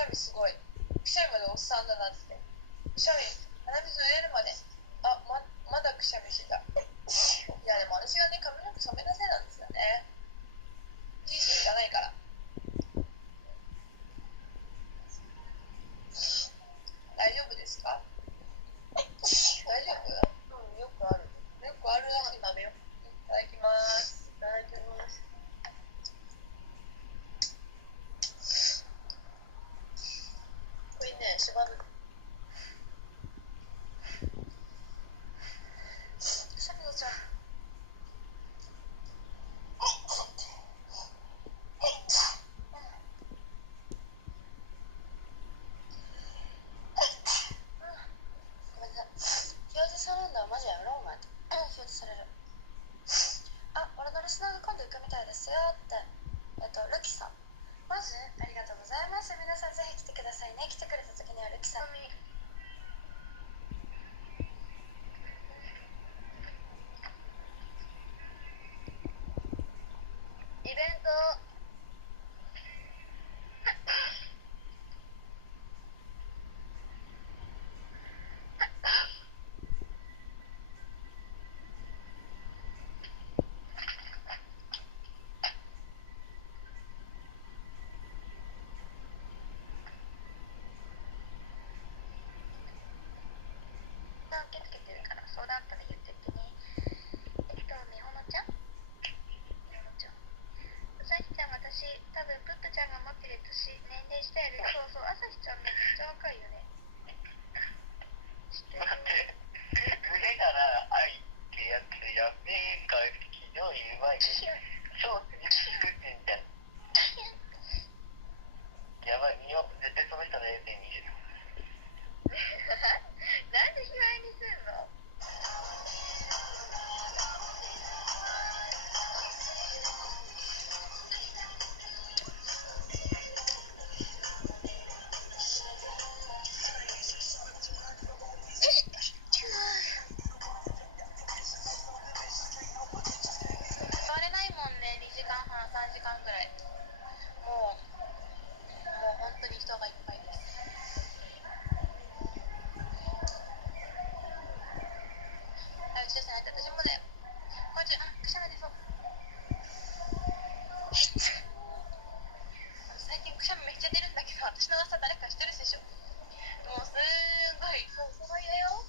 ゃみすごい。くしゃみまでおっさんだなって。くしゃみ、鼻水入れるまで、まだくしゃみしてた。いや、でも私がね、髪の毛染めたせいなんですよね。いい人じゃないから。大丈夫ですか？大丈夫？うん、よくある。よくあるらしい。食べよう。いただきます。いただきます。これね、しばらく。シャミノちゃん。ごめんなさい。表示されるのはマジやめろ、お前。表示される。俺のリスナーが今度行くみたいですよって。ルキさん。マジありがとうございます。皆さんぜひ来てくださいね。来てくれた時にはルキさん。イベント。受け付けてるから相談あったら言ってってね。みほのちゃん朝日ちゃん、私多分プップちゃんが持ってる年齢したより、そうそう、朝日ちゃんね、めっちゃ若いよね。知ってる？腕なら愛ってやつやべえかひどい前にそうって作ってんじゃん。やばい、見よう。絶対その人の映像見る。なんで卑猥にすんの？座れないもんね、2時間半、3時間ぐらい。もう本当に人がいっぱいです。うちですね、私もだよ。こんにちは、くしゃみ出そう。最近くしゃみめっちゃ出るんだけど、私の噂誰か知ってるでしょ。もうすーごい、そう、そのいだよ。